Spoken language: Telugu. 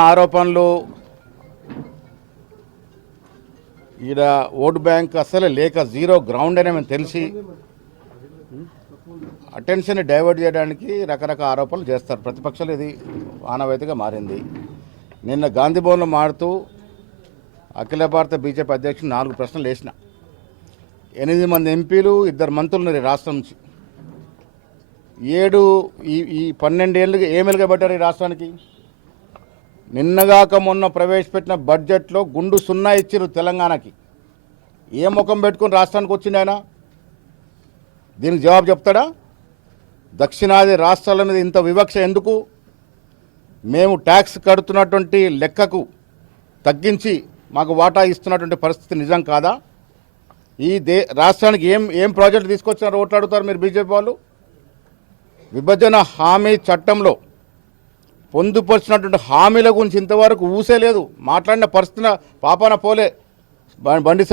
ఆరోపణలు ఈడ ఓటు బ్యాంక్ అసలు లేక జీరో గ్రౌండ్ అని మేము తెలిసి అటెన్షన్ డైవర్ట్ చేయడానికి రకరకాల ఆరోపణలు చేస్తారు. ప్రతిపక్షాలు ఇది ఆనవాయితీగా మారింది. నిన్న గాంధీ భవన్లో మారుతూ అఖిల భారత బీజేపీ అధ్యక్షుడు 4 ప్రశ్నలు వేసిన. 8 మంది ఎంపీలు 2 మంత్రులు ఉన్నారు ఈ రాష్ట్రం నుంచి. 12 ఏళ్ళుగా ఏమేలుగా పెట్టారు ఈ రాష్ట్రానికి. నిన్నగాక మొన్న ప్రవేశపెట్టిన బడ్జెట్లో గుండు 0 ఇచ్చిరు తెలంగాణకి. ఏ ముఖం పెట్టుకుని రాష్ట్రానికి వచ్చింది ఆయన? దీనికి జవాబు చెప్తాడా? దక్షిణాది రాష్ట్రాల మీద ఇంత వివక్ష ఎందుకు? మేము ట్యాక్స్ కడుతున్నటువంటి లెక్కకు తగ్గించి మాకు వాటా ఇస్తున్నటువంటి పరిస్థితి నిజం కాదా? ఈ రాష్ట్రానికి ఏం ప్రాజెక్టు తీసుకొచ్చినారో ఓట్లాడుతారు మీరు బీజేపీ వాళ్ళు. విభజన హామీ చట్టంలో పొందుపరిచినటువంటి హామీల గురించి ఇంతవరకు ఊసేలేదు. మాట్లాడిన పరిస్థితి పాపాన పోలే బండి